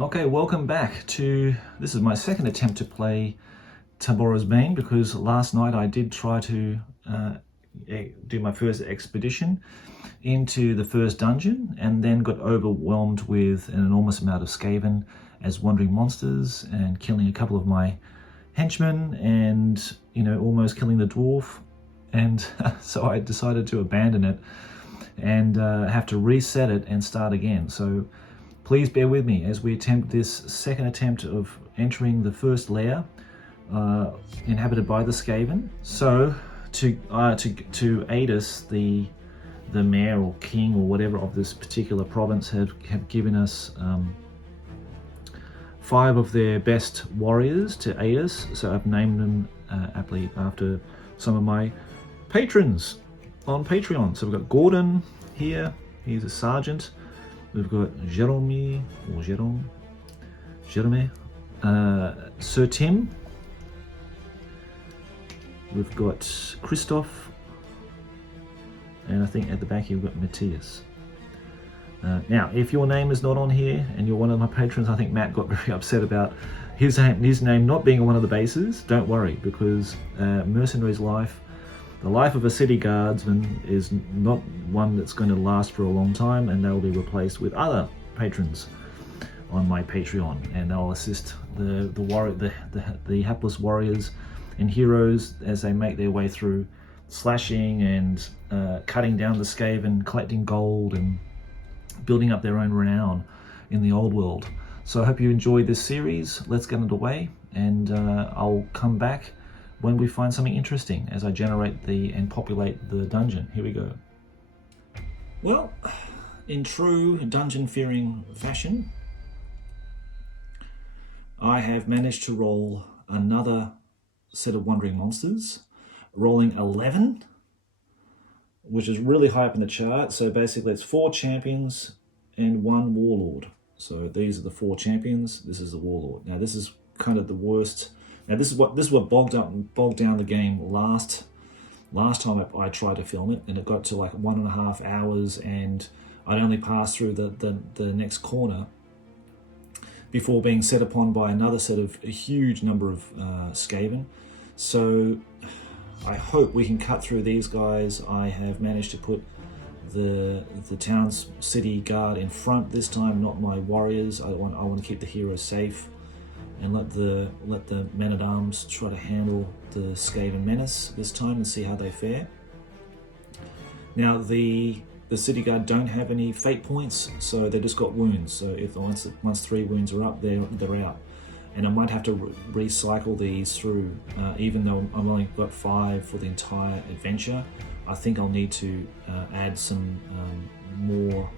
Okay, welcome back to, this is my second attempt to play Tobaro's Bane, because last night I did try to do my first expedition into the first dungeon and then got overwhelmed with an enormous amount of Skaven as wandering monsters and killing a couple of my henchmen and, almost killing the dwarf. And so I decided to abandon it and have to reset it and start again. So please bear with me as we attempt this second attempt of entering the first lair inhabited by the Skaven. So to aid us, the mayor or king or whatever of this particular province have given us 5 of their best warriors to aid us. So I've named them aptly after some of my patrons on Patreon. So we've got Gordon here, he's a sergeant. We've got Jerome, Sir Tim. We've got Christoph, and I think at the back here we've got Matthias. Now, if your name is not on here and you're one of my patrons, I think Matt got very upset about his name not being on one of the bases. Don't worry, because Mercenary's life, the life of a city guardsman, is not one that's going to last for a long time, and they'll be replaced with other patrons on my Patreon, and they'll assist the hapless warriors and heroes as they make their way through slashing and cutting down the Skaven, collecting gold and building up their own renown in the old world. So I hope you enjoyed this series. Let's get underway, and I'll come back when we find something interesting as I generate and populate the dungeon. Here we go. Well, in true dungeon-fearing fashion, I have managed to roll another set of wandering monsters, rolling 11, which is really high up in the chart. So basically it's 4 champions and 1 warlord. So these are the 4 champions, this is the warlord. Now this is kind of the worst. Now this is what bogged down the game last time I tried to film it, and it got to like 1.5 hours, and I'd only passed through the next corner before being set upon by another set of a huge number of Skaven. So I hope we can cut through these guys. I have managed to put the town's city guard in front this time, not my warriors. I want to keep the heroes safe and let the men-at-arms try to handle the Skaven menace this time and see how they fare. Now the city guard don't have any fate points, so they just got wounds. So if once 3 wounds are up, they're out. And I might have to recycle these through, even though I've only got 5 for the entire adventure. I think I'll need to add some more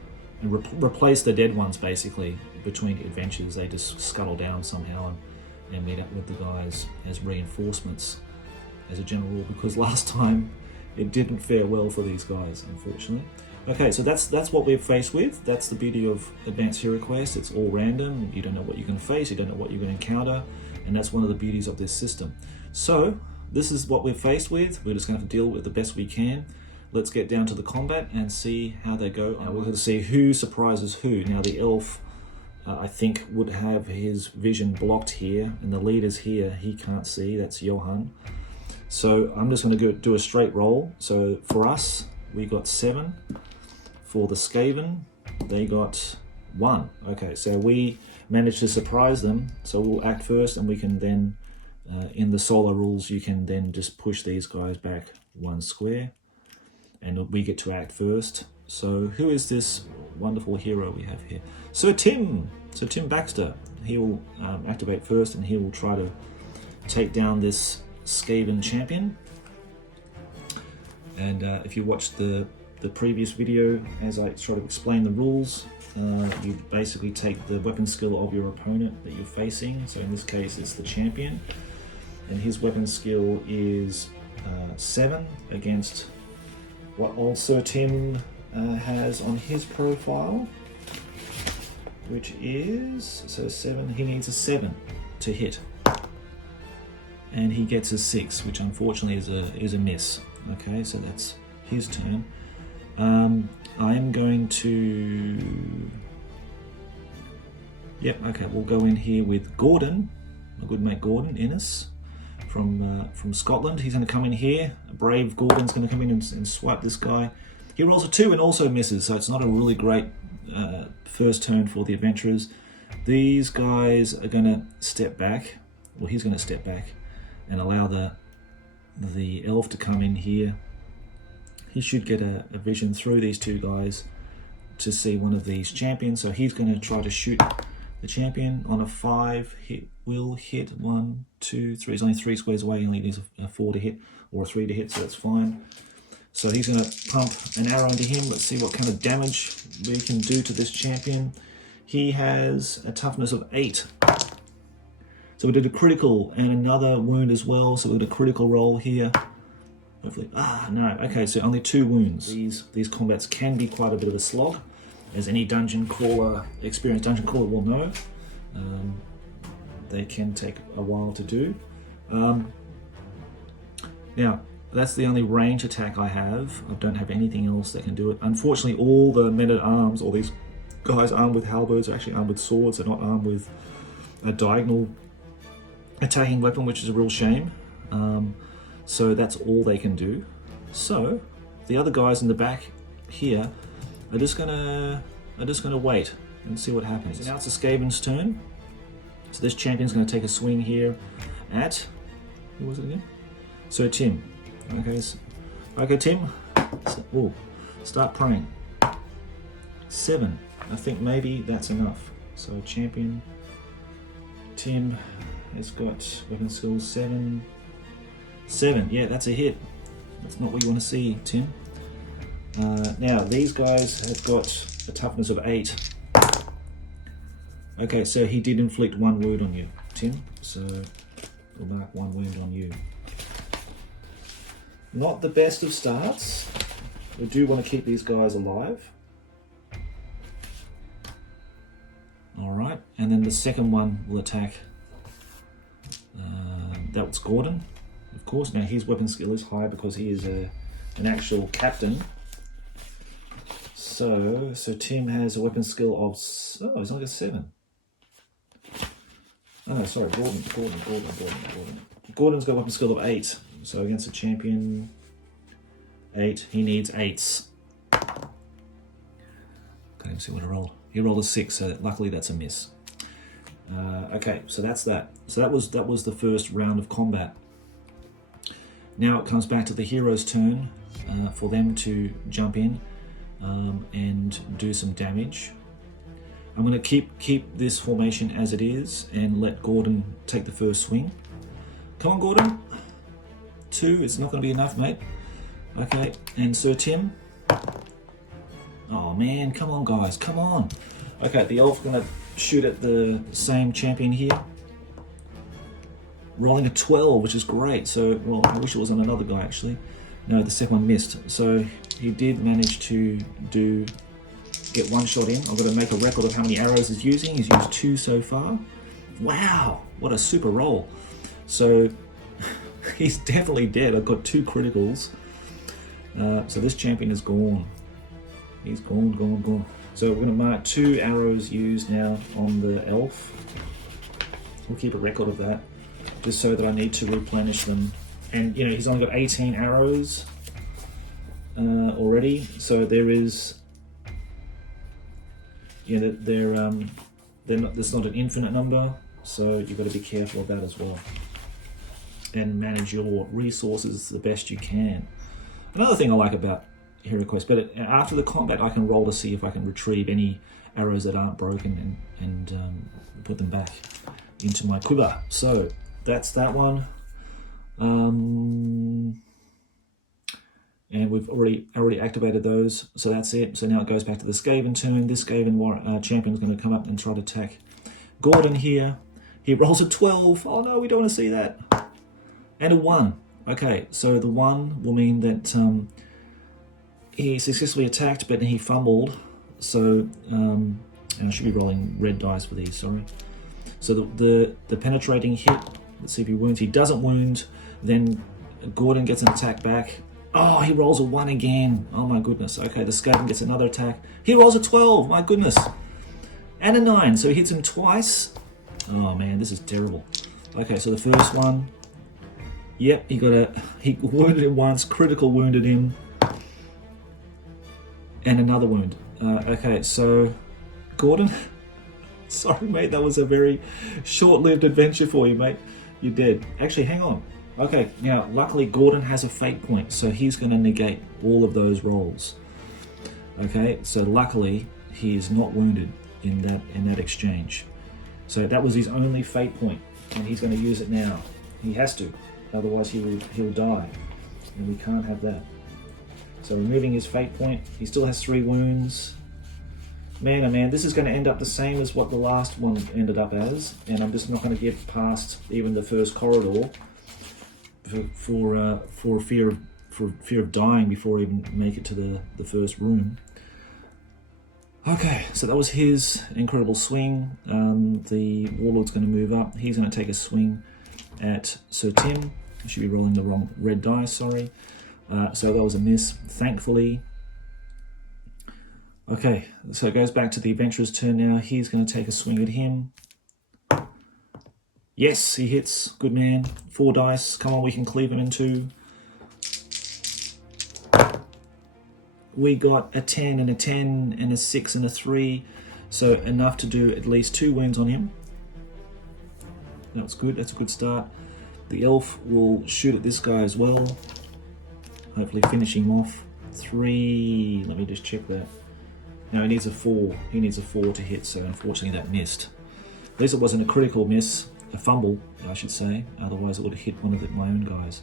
and replace the dead ones basically between adventures. They just scuttle down somehow and meet up with the guys as reinforcements as a general rule, because last time it didn't fare well for these guys, unfortunately. Okay, so that's what we're faced with. That's the beauty of Advanced Hero Quest. It's all random. You don't know what you're going to face, you don't know what you're going to encounter, and that's one of the beauties of this system. So this is what we're faced with. We're just going to have to deal with it the best we can. Let's get down to the combat and see how they go. We're going to see who surprises who. Now the elf, I think, would have his vision blocked here, and the leader's here. He can't see. That's Johan. So I'm just going to do a straight roll. So for us, we got 7. For the Skaven, they got 1. Okay, so we managed to surprise them. So we'll act first, and we can then, in the solo rules, you can then just push these guys back 1 square, and we get to act first. So who is this wonderful hero we have here? Sir Tim Baxter. He will activate first, and he will try to take down this Skaven champion. And if you watched the previous video, as I try to explain the rules, you basically take the weapon skill of your opponent that you're facing. So in this case it's the champion, and his weapon skill is 7 against what old Sir Tim has on his profile, which is, so 7, he needs a 7 to hit, and he gets a 6, which unfortunately is a miss. Okay, so that's his turn. I am going to Yep, okay, we'll go in here with Gordon, my good mate Gordon Innes from Scotland. He's going to come in here. Brave Gordon's going to come in and swipe this guy. He rolls a 2 and also misses, so it's not a really great first turn for the adventurers. These guys are going to step back. Well, he's going to step back and allow the elf to come in here. He should get a vision through these two guys to see one of these champions. So he's going to try to shoot the champion on a 5 hit. Will hit 1, 2, 3. He's only 3 squares away. He only needs a 4 to hit or a 3 to hit, so that's fine. So he's going to pump an arrow into him. Let's see what kind of damage we can do to this champion. He has a toughness of 8. So we did a critical and another wound as well. So we did a critical roll here. Hopefully, no. Okay, so only 2 wounds. These combats can be quite a bit of a slog, as any dungeon crawler, experienced dungeon crawler will know. They can take a while to do. Now, that's the only range attack I have. I don't have anything else that can do it. Unfortunately, all the men-at-arms, all these guys armed with halberds are actually armed with swords. They're not armed with a diagonal attacking weapon, which is a real shame. So that's all they can do. So the other guys in the back here are just gonna wait and see what happens. So now it's the Skaven's turn. So this champion's going to take a swing here at, who was it again? So Tim. Okay, Tim. Start praying. 7. I think maybe that's enough. So champion Tim has got weapon skills 7. 7. Yeah, that's a hit. That's not what you want to see, Tim. Now these guys have got a toughness of 8. Okay, so he did inflict 1 wound on you, Tim. So we'll mark 1 wound on you. Not the best of starts. We do want to keep these guys alive. Alright, and then the second one will attack. That was Gordon, of course. Now his weapon skill is high because he is an actual captain. So Tim has a weapon skill of, he's only got 7. Oh no, sorry, Gordon. Gordon's got a weapon skill of 8. So against a champion, 8, he needs 8s. Can't even see what he rolled. He rolled a 6, so luckily that's a miss. Okay, so that's that. So that was the first round of combat. Now it comes back to the hero's turn for them to jump in and do some damage. I'm going to keep this formation as it is and let Gordon take the first swing. Come on, Gordon. 2, it's not going to be enough, mate. Okay, and Sir Tim. Oh man, come on guys, come on. Okay, the elf's going to shoot at the same champion here. Rolling a 12, which is great. So, well, I wish it was on another guy actually. No, the second one missed. So he did manage to get 1 shot in. I've got to make a record of how many arrows he's using. He's used 2 so far. Wow, what a super roll. So he's definitely dead. I've got 2 criticals. So this champion is gone. He's gone. So we're going to mark 2 arrows used now on the elf. We'll keep a record of that, just so that I need to replenish them. And you know, he's only got 18 arrows already, so there is, you know, there's not an infinite number, so you've got to be careful of that as well, and manage your resources the best you can. Another thing I like about Hero Quest, but after the combat I can roll to see if I can retrieve any arrows that aren't broken and put them back into my quiver. So that's that one. And we've already activated those, so that's it. So now it goes back to the Skaven turn. This Skaven champion is going to come up and try to attack Gordon here. He rolls a 12. Oh no, we don't want to see that. And a 1. Okay, so the 1 will mean that he successfully attacked, but he fumbled. So and I should be rolling red dice for these. Sorry. So the penetrating hit. Let's see if he wounds. He doesn't wound. Then Gordon gets an attack back. Oh, he rolls a 1 again. Oh my goodness. Okay, the Skaven gets another attack. He rolls a 12. My goodness. And a 9, so he hits him twice. Oh man, this is terrible. Okay, so the first one, yep, he wounded him once, critical wounded him, and another wound. Okay, so Gordon, sorry mate, that was a very short-lived adventure for you, mate. You're dead. Actually, hang on. Okay, now luckily Gordon has a fate point, so he's going to negate all of those rolls. Okay, so luckily he is not wounded in that exchange. So that was his only fate point, and he's going to use it now. He has to, otherwise he'll die, and we can't have that. So removing his fate point, he still has 3 wounds. Man, oh man, this is going to end up the same as what the last one ended up as, and I'm just not going to get past even the first corridor for fear of dying before I even make it to the first room. Okay, so that was his incredible swing. The Warlord's going to move up. He's going to take a swing at Sir Tim. I should be rolling the wrong red dice, sorry. So that was a miss, thankfully. Okay, so it goes back to the adventurer's turn now. He's going to take a swing at him. Yes, he hits. Good man. 4 dice. Come on, we can cleave him in 2. We got a 10 and a 10 and a 6 and a 3. So enough to do at least 2 wounds on him. That's good. That's a good start. The elf will shoot at this guy as well. Hopefully finish him off. 3. Let me just check that. No, he needs a 4. He needs a 4 to hit, so unfortunately that missed. At least it wasn't a critical miss. A fumble, I should say. Otherwise it would have hit one of my own guys.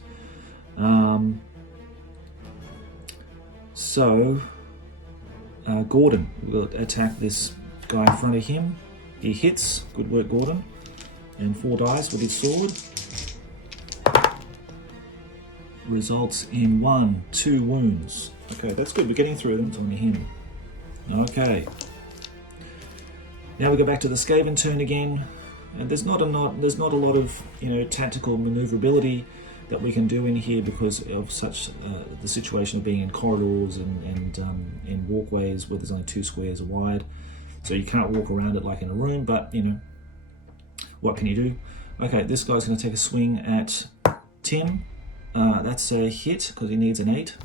Gordon will attack this guy in front of him. He hits. Good work, Gordon. And 4 dice with his sword. Results in 1, 2 wounds. Okay, that's good. We're getting through them. It's only him. Okay. Now we go back to the Skaven turn again. And there's not a lot of tactical maneuverability that we can do in here because of such the situation of being in corridors and in walkways where there's only 2 squares wide, so you can't walk around it like in a room. But what can you do? Okay, this guy's going to take a swing at Tim. That's a hit because he needs an 8.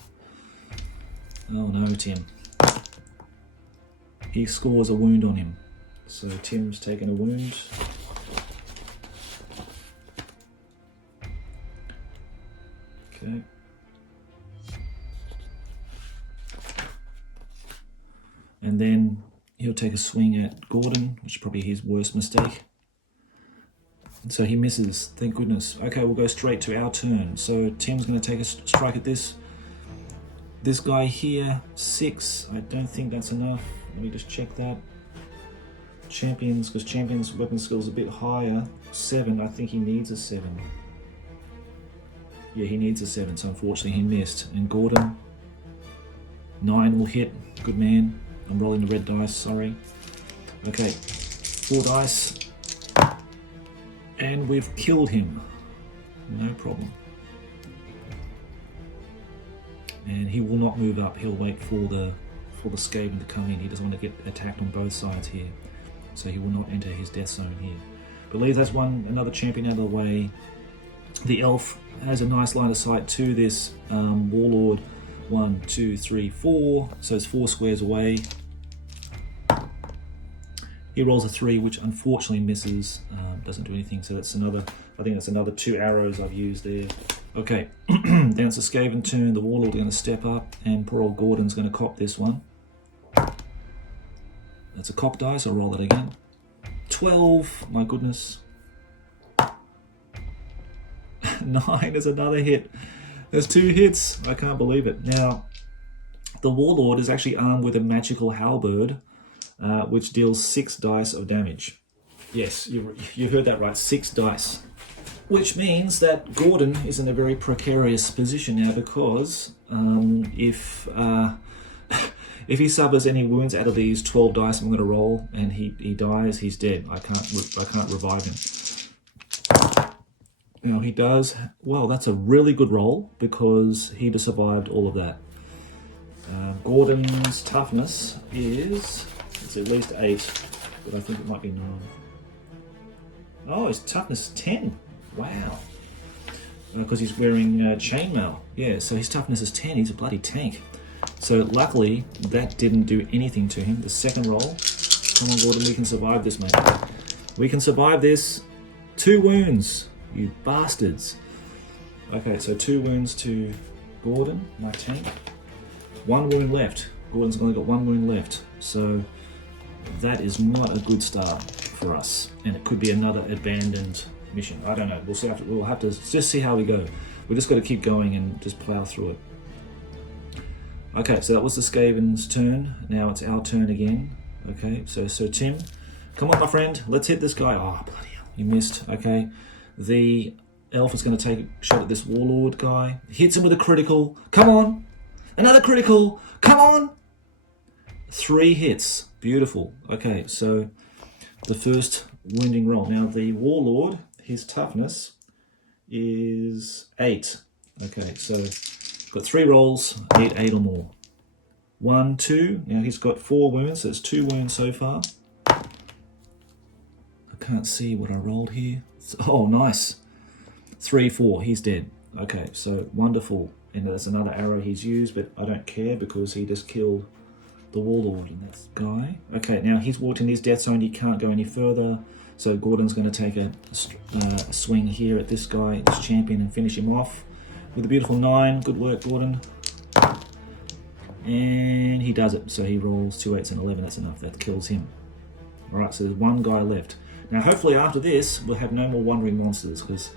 Oh no, Tim. He scores a wound on him, so Tim's taken a wound. Okay. And then he'll take a swing at Gordon, which is probably his worst mistake. And so he misses, thank goodness. Okay, we'll go straight to our turn. So Tim's going to take a strike at this guy here. 6, I don't think that's enough. Let me just check that. Champions, because Champion's weapon skill is a bit higher. 7, I think he needs a 7. Yeah, he needs a 7, so unfortunately he missed. And Gordon, 9 will hit. Good man. I'm rolling the red dice, sorry. Okay, 4 dice. And we've killed him. No problem. And he will not move up. He'll wait for the Skaven to come in. He doesn't want to get attacked on both sides here. So he will not enter his death zone here. But leave that's another champion out of the way. The elf has a nice line of sight to this warlord. 1, 2, 3, 4. So it's 4 squares away. He rolls a 3, which unfortunately misses. Doesn't do anything. So that's another. I think that's another 2 arrows I've used there. Okay, then it's a Skaven turn. The warlord is going to step up, and poor old Gordon's going to cop this one. That's a cock dice. I'll roll that again. 12. My goodness. 9 is another hit. There's 2 hits. I can't believe it. Now, the warlord is actually armed with a magical halberd, which deals 6 dice of damage. Yes, you heard that right. 6 dice. Which means that Gordon is in a very precarious position now, because if he suffers any wounds out of these 12 dice I'm going to roll and he dies, he's dead. I can't revive him. Now he does, well, that's a really good roll because he just survived all of that. Gordon's toughness is, it's at least 8. but I think it might be 9. Oh, his toughness is 10. Wow. Because he's wearing chainmail. Yeah, so his toughness is 10. He's a bloody tank. So luckily, that didn't do anything to him. The second roll. Come on, Gordon, we can survive this, mate. We can survive this. 2 wounds, you bastards. Okay, so 2 wounds to Gordon, my tank. 1 wound left. Gordon's only got 1 wound left. So that is not a good start for us. And it could be another abandoned mission. I don't know. We'll have to just see how we go. We just got to keep going and just plow through it. Okay, so that was the Skaven's turn. Now it's our turn again. Okay, so Tim, come on, my friend. Let's hit this guy. Oh, bloody hell. You missed. Okay. The elf is going to take a shot at this warlord guy. Hits him with a critical. Come on. Another critical. Come on. 3 hits. Beautiful. Okay, so the first wounding roll. Now the warlord, his toughness is 8. Okay, so got 3 rolls, need 8 or more. 1, 2. Now he's got 4 wounds, so it's 2 wounds so far. I can't see what I rolled here. Oh, nice. 3, 4. He's dead. Okay, so wonderful. And there's another arrow he's used, but I don't care because he just killed the warlord and that guy. Okay, now he's walked in his death zone. He can't go any further. So Gordon's going to take a swing here at this guy, this champion, and finish him off with a beautiful 9. Good work, Gordon. And he does it. So he rolls 2 8s and 11. That's enough. That kills him. All right, so there's 1 guy left. Now, hopefully after this, we'll have no more wandering monsters because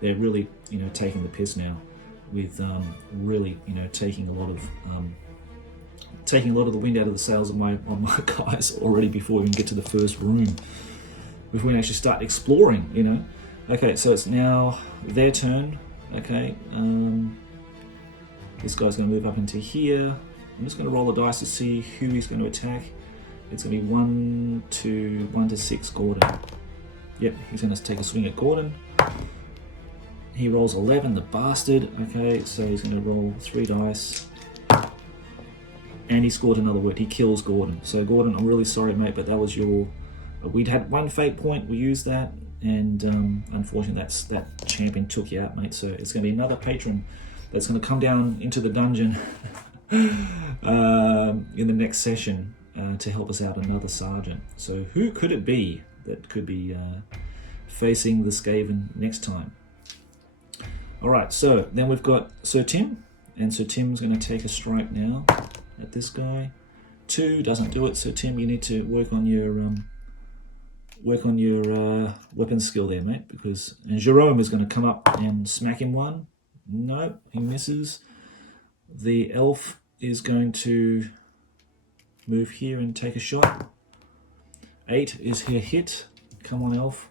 they're really, taking the piss now with really, taking a lot of the wind out of the sails of my guys already before we even get to the first room. Before we actually start exploring, Okay, so it's now their turn. Okay, this guy's going to move up into here. I'm just going to roll the dice to see who he's going to attack. It's going to be 1 to 6 Gordon. Yep, he's going to take a swing at Gordon. He rolls 11, the bastard. Okay, so he's going to roll 3 dice. And he scored another word. He kills Gordon. So Gordon, I'm really sorry, mate, but that was your... We'd had 1 fate point. We used that. And unfortunately, that champion took you out, mate. So it's going to be another patron that's going to come down into the dungeon in the next session to help us out, another sergeant. So who could it be that could be facing the Skaven next time? All right, so then we've got Sir Tim. And Sir Tim's going to take a strike now at this guy. 2 doesn't do it. So Tim, you need to work on your weapon skill there, mate, and Jerome is going to come up and smack him 1. No, he misses. The elf is going to move here and take a shot. 8 is here hit. Come on, elf.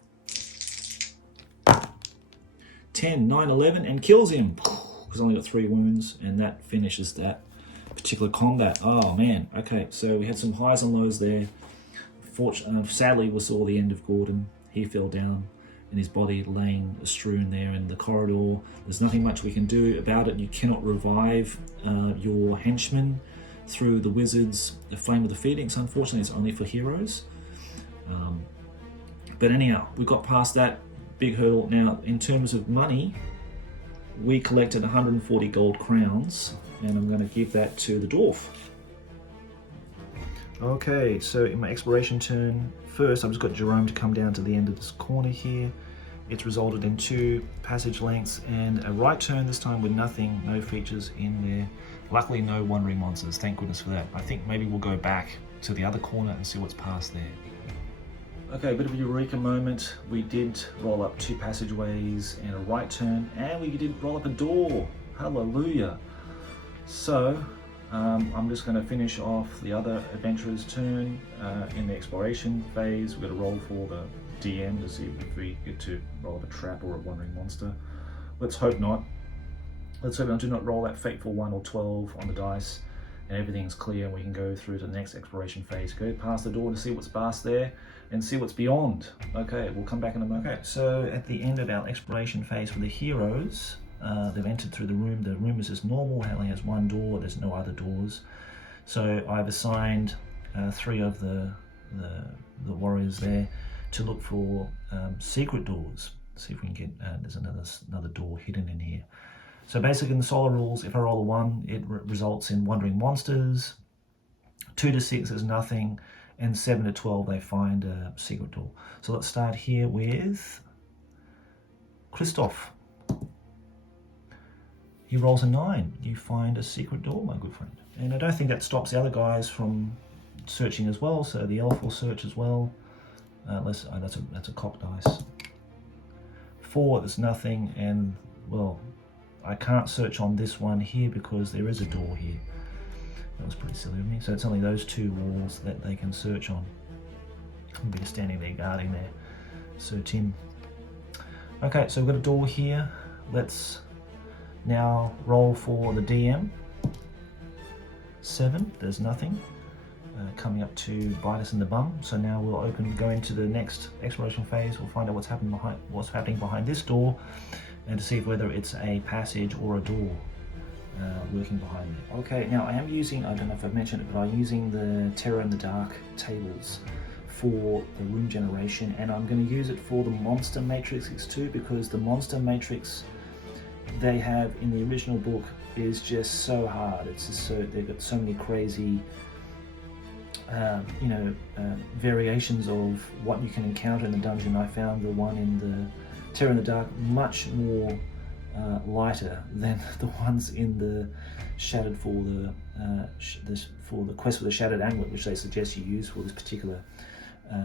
10, 9, 11, and kills him. Because I only got 3 wounds, and that finishes that particular combat. Oh, man. Okay, so we had some highs and lows there. Sadly, we saw the end of Gordon. He fell down and his body laying strewn there in the corridor. There's nothing much we can do about it. You cannot revive your henchman through the wizard's Flame of the Phoenix. Unfortunately, it's only for heroes. But anyhow, we got past that big hurdle. Now, in terms of money, we collected 140 gold crowns, and I'm going to give that to the dwarf. Okay, so in my exploration turn, first I've just got Jerome to come down to the end of this corner here. It's resulted in 2 passage lengths and a right turn this time with nothing, no features in there. Luckily no wandering monsters, thank goodness for that. I think maybe we'll go back to the other corner and see what's past there. Okay, a bit of a eureka moment. We did roll up 2 passageways and a right turn, and we did roll up a door. Hallelujah. So, I'm just going to finish off the other adventurer's turn in the exploration phase. We're going to roll for the DM to see if we get to roll up a trap or a wandering monster. Let's hope not. Let's hope I do not roll that fateful 1 or 12 on the dice and everything's clear and we can go through to the next exploration phase. Go past the door to see what's past there and see what's beyond. Okay, we'll come back in a moment. Okay, so at the end of our exploration phase for the heroes, they've entered through the room. The room is just normal, it only has 1 door, there's no other doors. So I've assigned 3 of the the warriors there to look for secret doors. See if we can get, there's another door hidden in here. So basically in the solar rules, if I roll a 1, it results in wandering monsters. 2 to 6 is nothing, and 7 to 12 they find a secret door. So let's start here with Christoph. He rolls a 9. You find a secret door, my good friend. And I don't think that stops the other guys from searching as well, so the elf will search as well. That's a cock dice. 4, there's nothing, and well, I can't search on this one here because there is a door here. That was pretty silly of me. So it's only those 2 walls that they can search on. I'll be standing there guarding there. So Tim. Okay, so we've got a door here. Let's now roll for the DM. 7, there's nothing. Coming up to bite us in the bum. So now we'll go into the next exploration phase. We'll find out what's happening behind this door, and to see whether it's a passage or a door lurking behind me. Okay, now I am using, I don't know if I've mentioned it, but I'm using the Terror in the Dark tables for the room generation, and I'm going to use it for the monster matrix too, because the monster matrix they have in the original book is just so hard. It's just so, they've got so many crazy variations of what you can encounter in the dungeon. I found the one in the Terror in the Dark much more lighter than the ones in the Shattered for the Quest for the Shattered Amulet, which they suggest you use for this particular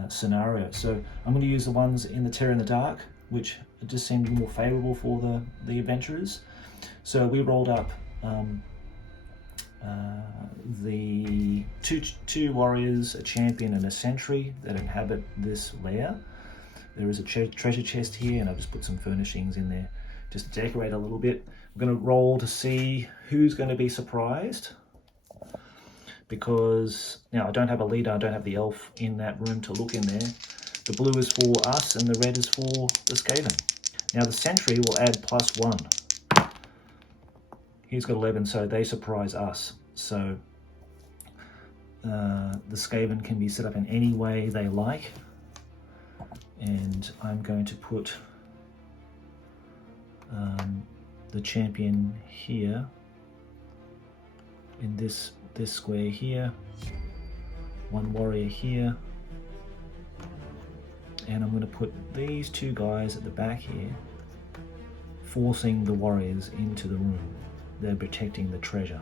scenario. So I'm going to use the ones in the Terror in the Dark, which just seemed more favourable for the adventurers. So we rolled up the two warriors, a champion and a sentry that inhabit this lair. There is a treasure chest here, and I've just put some furnishings in there just to decorate a little bit. I'm going to roll to see who's going to be surprised, because now I don't have a leader, I don't have the elf in that room to look in there. The blue is for us and the red is for the Skaven. Now the sentry will add +1. He's got 11, so they surprise us. So the Skaven can be set up in any way they like. And I'm going to put the champion here in this square here, one warrior here, and I'm going to put these 2 guys at the back here, forcing the warriors into the room. They're protecting the treasure.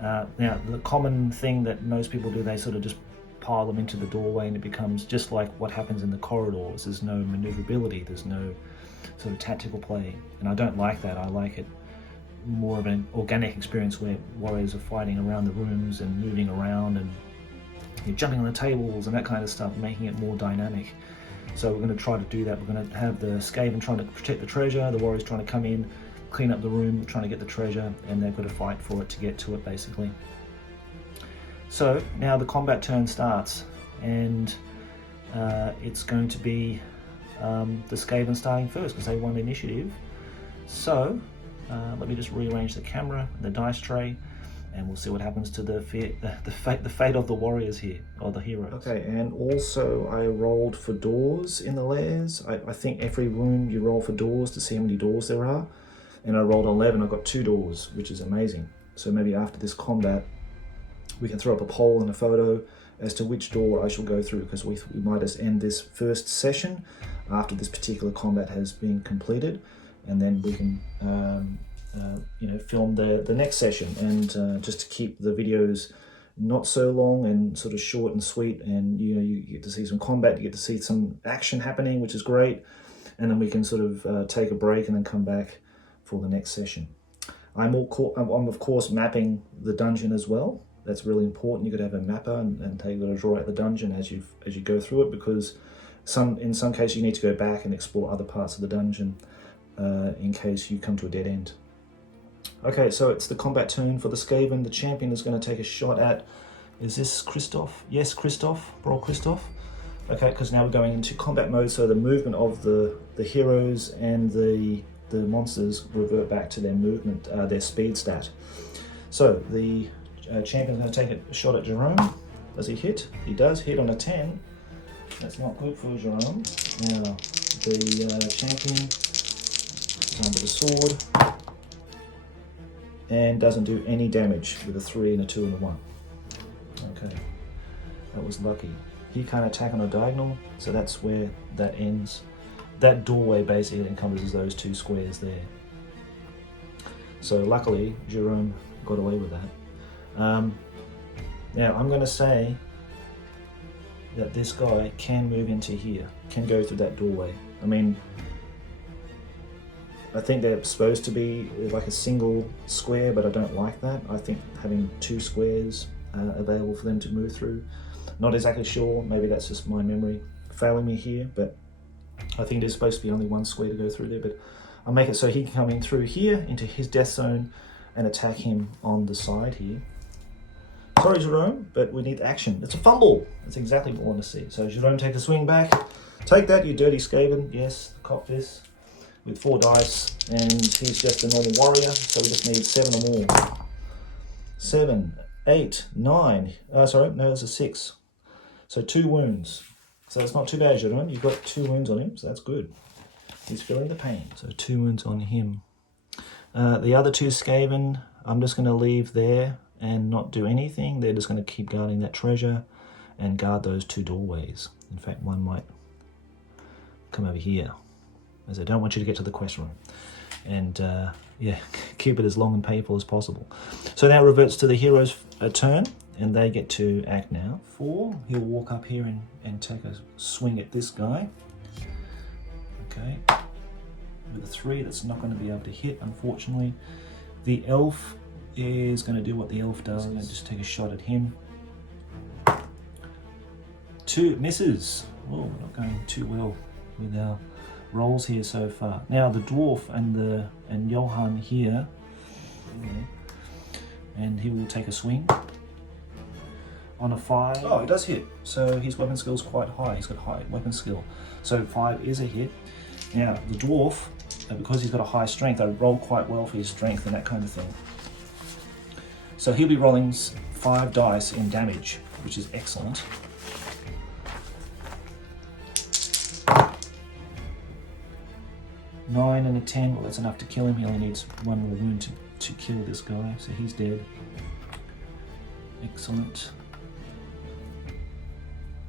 Now, the common thing that most people do, they sort of just pile them into the doorway, and it becomes just like what happens in the corridors. There's no maneuverability, there's no sort of tactical play, and I don't like that. I like it more of an organic experience where warriors are fighting around the rooms and moving around and jumping on the tables and that kind of stuff, making it more dynamic. So we're going to try to do that. We're going to have the Skaven trying to protect the treasure, the warriors trying to come in, clean up the room, trying to get the treasure, and they've got to fight for it to get to it, basically. So now the combat turn starts, and it's going to be the Skaven starting first because they won the initiative. So let me just rearrange the camera, the dice tray, and we'll see what happens to the fate of the warriors here, or the heroes. Okay, and also I rolled for doors in the lairs. I think every room you roll for doors to see how many doors there are, and I rolled 11. I got 2 doors, which is amazing. So maybe after this combat, we can throw up a poll and a photo as to which door I shall go through, because we might just end this first session after this particular combat has been completed, and then we can film the next session, and just to keep the videos not so long and sort of short and sweet, and you get to see some combat, you get to see some action happening, which is great, and then we can sort of take a break and then come back for the next session. I'm of course mapping the dungeon as well. That's really important. You've got to have a mapper, and you've got to draw out the dungeon as you go through it, because in some cases you need to go back and explore other parts of the dungeon in case you come to a dead end. Okay, so it's the combat turn for the Skaven. The champion is going to take a shot at, is this Christoph? Yes, Christoph, Brawl Christoph. Okay, because now we're going into combat mode, so the movement of the heroes and the monsters revert back to their movement, their speed stat. So the champion's going to take a shot at Jerome. Does he hit? He does hit on a 10. That's not good for Jerome. Now, the champion is under the sword and doesn't do any damage with a 3 and a 2 and a 1. Okay, that was lucky. He can't attack on a diagonal, so that's where that ends. That doorway basically encompasses those 2 squares there. So luckily, Jerome got away with that. Now I'm going to say that this guy can move into here, can go through that doorway. I mean, I think they're supposed to be like a single square, but I don't like that. I think having 2 squares available for them to move through. Not exactly sure, maybe that's just my memory failing me here, but I think there's supposed to be only 1 square to go through there, but I'll make it so he can come in through here into his death zone and attack him on the side here. Sorry, Jerome, but we need action. It's a fumble. That's exactly what I want to see. So Jerome, take a swing back. Take that, you dirty Skaven. Yes, cop this. With 4 dice, and he's just a normal warrior, so we just need 7 or more. 7, 8, 9. Sorry, no, it's a 6. So 2 wounds. So it's not too bad, Jerome. You've got 2 wounds on him, so that's good. He's feeling the pain. So 2 wounds on him. The other 2 Skaven, I'm just going to leave there and not do anything. They're just going to keep guarding that treasure and guard those 2 doorways. In fact, one might come over here, as I don't want you to get to the quest room. And yeah, keep it as long and painful as possible. So now it reverts to the hero's turn, and they get to act now. 4, he'll walk up here and take a swing at this guy. Okay, with a 3, that's not going to be able to hit, unfortunately. The elf is going to do what the elf does and just take a shot at him. 2 misses. Oh, we're not going too well with our rolls here so far. Now the dwarf and Johan here, and he will take a swing on a 5. Oh, he does hit. So his weapon skill is quite high. He's got high weapon skill. So 5 is a hit. Now the dwarf, because he's got a high strength, I roll quite well for his strength and that kind of thing. So he'll be rolling 5 dice in damage, which is excellent. Nine and a 10, well that's enough to kill him. He only needs 1 more wound to kill this guy, so he's dead. Excellent.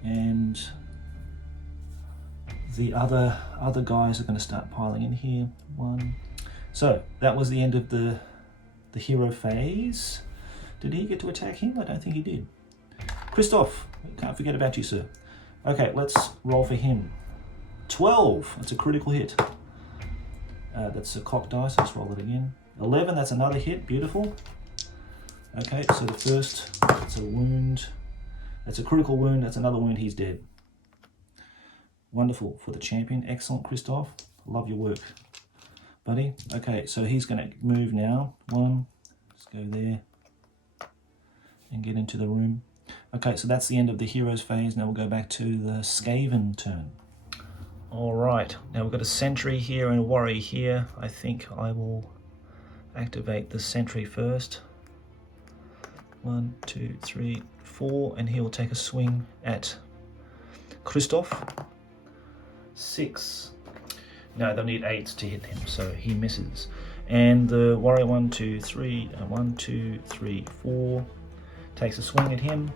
And the other guys are going to start piling in here. 1. So that was the end of the hero phase. Did he get to attack him? I don't think he did. Christoph, can't forget about you, sir. Okay, let's roll for him. 12, that's a critical hit. That's a cock dice, let's roll it again. 11, that's another hit, beautiful. Okay, so the first, that's a wound. That's a critical wound, that's another wound, he's dead. Wonderful for the champion, excellent, Christoph. Love your work, buddy. Okay, so he's gonna move now. 1, let's go there and get into the room. Okay, so that's the end of the heroes phase. Now we'll go back to the Skaven turn. All right, now we've got a sentry here and a warrior here. I think I will activate the sentry first. 1, 2, 3, 4, and he will take a swing at Christoph. 6. No, they'll need 8s to hit him, so he misses. And the warrior 1, 2, 3, 1, 2, 3, 4 takes a swing at him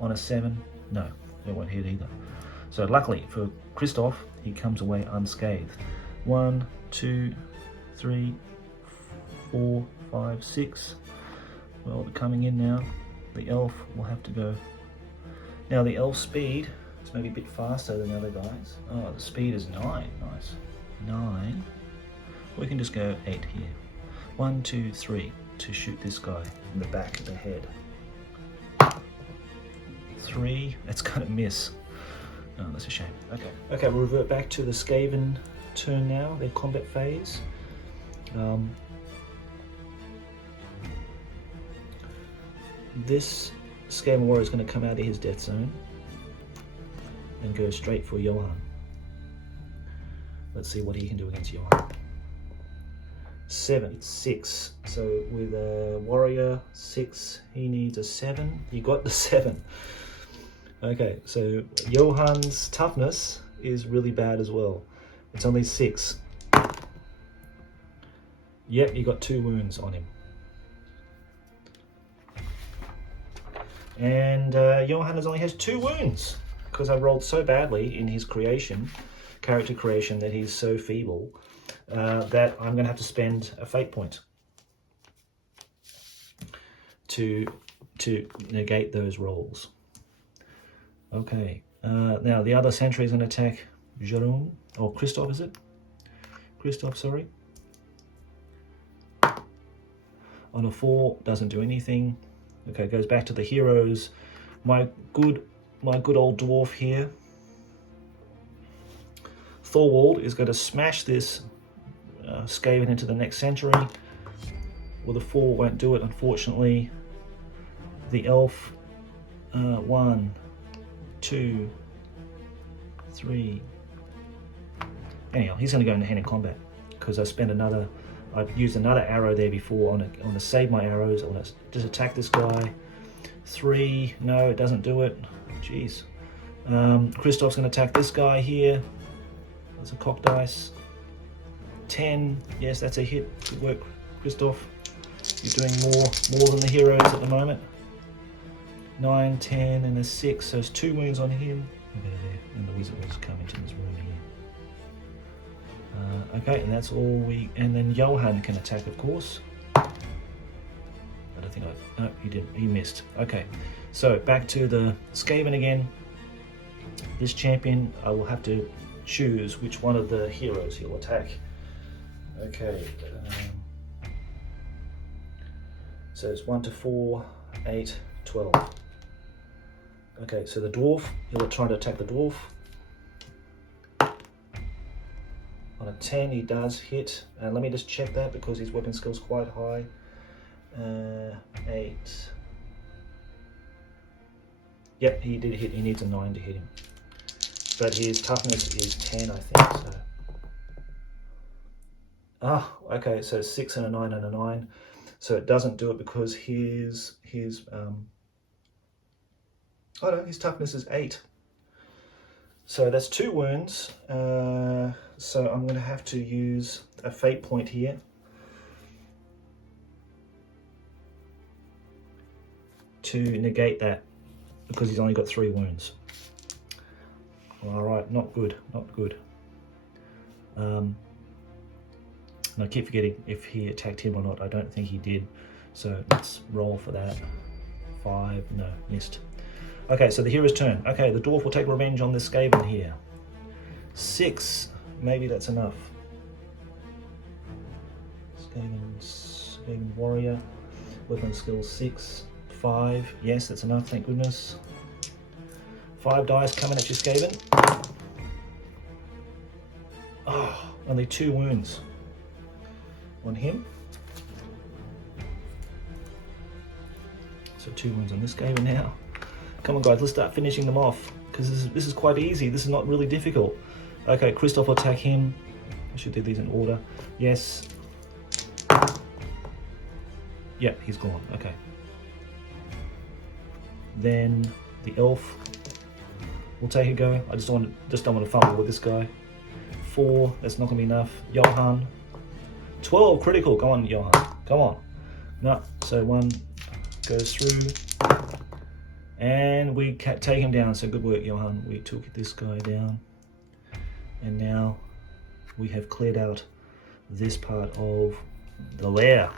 on a 7. No, they won't hit either. So luckily for Christoph, he comes away unscathed. 1, 2, 3, 4, 5, 6. Well, they're coming in now. The elf will have to go. Now the elf speed is maybe a bit faster than the other guys. Oh, the speed is 9. Nice. 9. We can just go 8 here. 1, 2, 3 to shoot this guy in the back of the head. 3. That's gonna miss. Oh, that's a shame. Okay, we'll revert back to the Skaven turn now, their combat phase. This Skaven warrior is going to come out of his death zone and go straight for Johan. Let's see what he can do against Johan. 7, it's 6. So with a warrior 6, he needs a 7. He got the 7. Okay, so Johan's toughness is really bad as well. It's only 6. Yep, you got 2 wounds on him. And Johan only has 2 wounds because I rolled so badly in his character creation, that he's so feeble that I'm going to have to spend a fate point to negate those rolls. Okay, now the other sentry is going to attack Jerome, or Christoph, is it? Christoph, sorry. On a 4, doesn't do anything. Okay, goes back to the heroes. My good old dwarf here, Thorwald, is going to smash this Skaven into the next century. Well, the 4 won't do it, unfortunately. The elf, 1, 2, 3. Anyhow, he's going to go into hand-to-hand combat because I've used another arrow there before. I want to save my arrows. I want to just attack this guy. 3, no, it doesn't do it. Jeez. Christoph's going to attack this guy here. That's a cock dice. 10, yes, that's a hit. Good work, Christoph. You're doing more than the heroes at the moment. 9, 10, and a 6, so it's 2 wounds on him. And the wizard will just come into this room here. Okay, and that's all and then Johan can attack, of course. I don't think no, he didn't, he missed. Okay, so back to the Skaven again. This champion, I will have to choose which one of the heroes he'll attack. Okay, so it's 1 to 4, 8, 12. Okay, so the dwarf, he'll try to attack the dwarf. On a 10, he does hit. Let me just check that because his weapon skill's quite high. 8. Yep, he did hit. He needs a 9 to hit him. But his toughness is 10, I think. So. Okay, so 6 and a 9 and a 9. So it doesn't do it because his toughness is 8. So that's 2 wounds. So I'm going to have to use a fate point here. To negate that, because he's only got 3 wounds. Alright, not good, not good. And I keep forgetting if he attacked him or not. I don't think he did. So let's roll for that. 5, no, missed. Okay, so the hero's turn. Okay, the dwarf will take revenge on this Skaven here. 6, maybe that's enough. Skaven warrior, weapon skill 6, 5, yes, that's enough, thank goodness. 5 dice coming at you, Skaven. Oh, only 2 wounds on him. So 2 wounds on this Skaven now. Come on guys, let's start finishing them off, because this is quite easy. This is not really difficult. Okay, Christoph will attack him. I should do these in order. Yes. Yeah, he's gone. Okay. Then the elf will take a go. I just don't want to fumble with this guy. 4, that's not gonna be enough. Johan. 12 critical. Go on, Johan. Come on. No. So 1 goes through. And we take him down, so good work, Johan. We took this guy down. And now we have cleared out this part of the lair.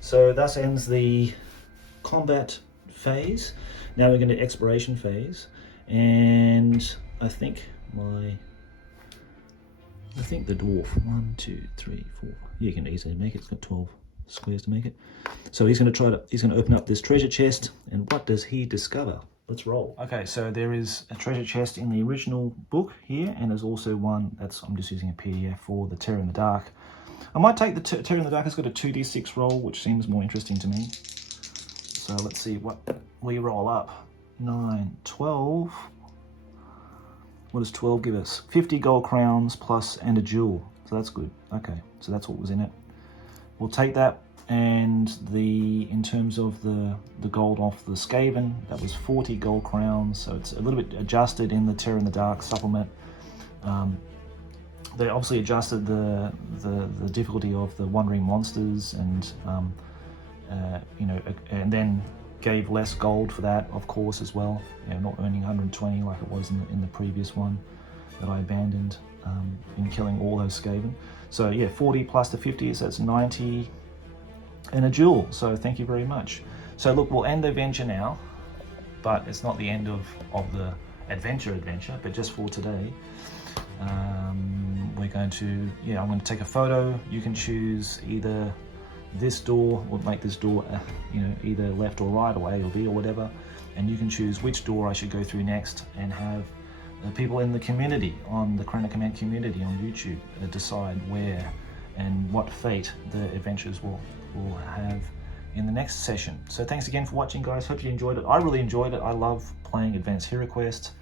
So thus ends the combat phase. Now we're going to exploration phase. And I think the dwarf, 1, 2, 3, 4. You can easily make it, it's got 12 squares to make it. So he's going to open up this treasure chest, and what does he discover? Let's roll. Okay, so there is a treasure chest in the original book here, and there's also one I'm just using a PDF for, the Terror in the Dark. I might take the Terror in the Dark. It's got a 2d6 roll, which seems more interesting to me. So let's see what we roll up. 9, 12. What does 12 give us? 50 gold crowns plus and a jewel. So that's good. Okay, so that's what was in it. We'll take that, and in terms of the gold off the Skaven, that was 40 gold crowns, so it's a little bit adjusted in the Terror in the Dark supplement. They obviously adjusted the difficulty of the Wandering Monsters, and and then gave less gold for that, of course, as well. Not earning 120 like it was in the previous one that I abandoned in killing all those Skaven. So yeah, 40 plus the 50, so that's 90 and a jewel. So thank you very much. So look, we'll end the adventure now, but it's not the end of the adventure, but just for today. We're going to, I'm going to take a photo. You can choose either this door, or make this door, either left or right, or A or B or whatever, and you can choose which door I should go through next, and have the people in the community, on the Crown of Command community on YouTube, decide where and what fate the adventures will have in the next session. So thanks again for watching, guys. Hope you enjoyed it. I really enjoyed it. I love playing Advanced Hero Quest.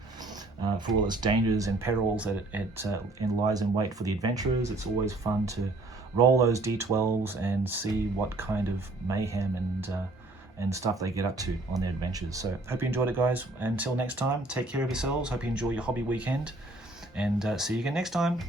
For all its dangers and perils that it lies in wait for the adventurers. It's always fun to roll those d12s and see what kind of mayhem and stuff they get up to on their adventures. So hope you enjoyed it, guys. Until next time, take care of yourselves. Hope you enjoy your hobby weekend, and see you again next time.